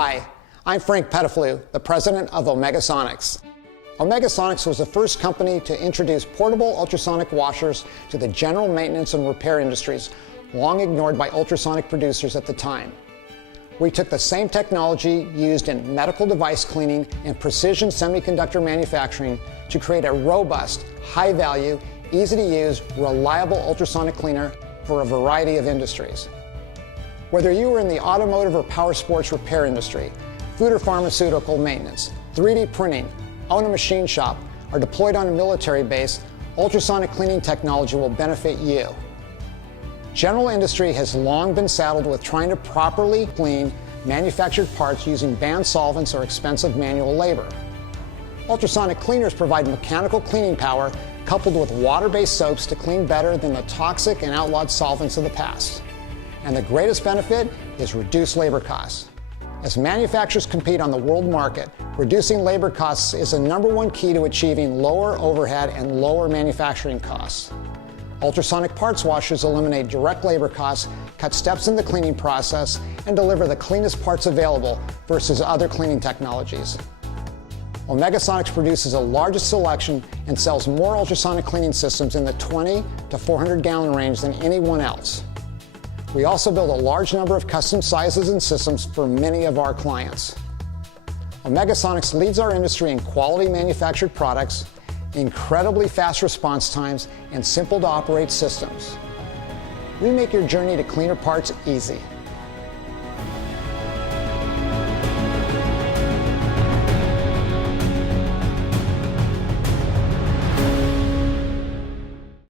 Hi, I'm Frank Pettiflew, the president of Omegasonics. Omegasonics was the first company to introduce portable ultrasonic washers to the general maintenance and repair industries, long ignored by ultrasonic producers at the time. We took the same technology used in medical device cleaning and precision semiconductor manufacturing to create a robust, high-value, easy-to-use, reliable ultrasonic cleaner for a variety of industries. Whether you are in the automotive or power sports repair industry, food or pharmaceutical maintenance, 3D printing, own a machine shop, or deployed on a military base, ultrasonic cleaning technology will benefit you. General industry has long been saddled with trying to properly clean manufactured parts using banned solvents or expensive manual labor. Ultrasonic cleaners provide mechanical cleaning power coupled with water-based soaps to clean better than the toxic and outlawed solvents of the past. And the greatest benefit is reduced labor costs. As manufacturers compete on the world market, reducing labor costs is the #1 key to achieving lower overhead and lower manufacturing costs. Ultrasonic parts washers eliminate direct labor costs, cut steps in the cleaning process, and deliver the cleanest parts available versus other cleaning technologies. Omegasonics produces the largest selection and sells more ultrasonic cleaning systems in the 20 to 400 gallon range than anyone else. We also build a large number of custom sizes and systems for many of our clients. Omegasonics leads our industry in quality manufactured products, incredibly fast response times, and simple to operate systems. We make your journey to cleaner parts easy.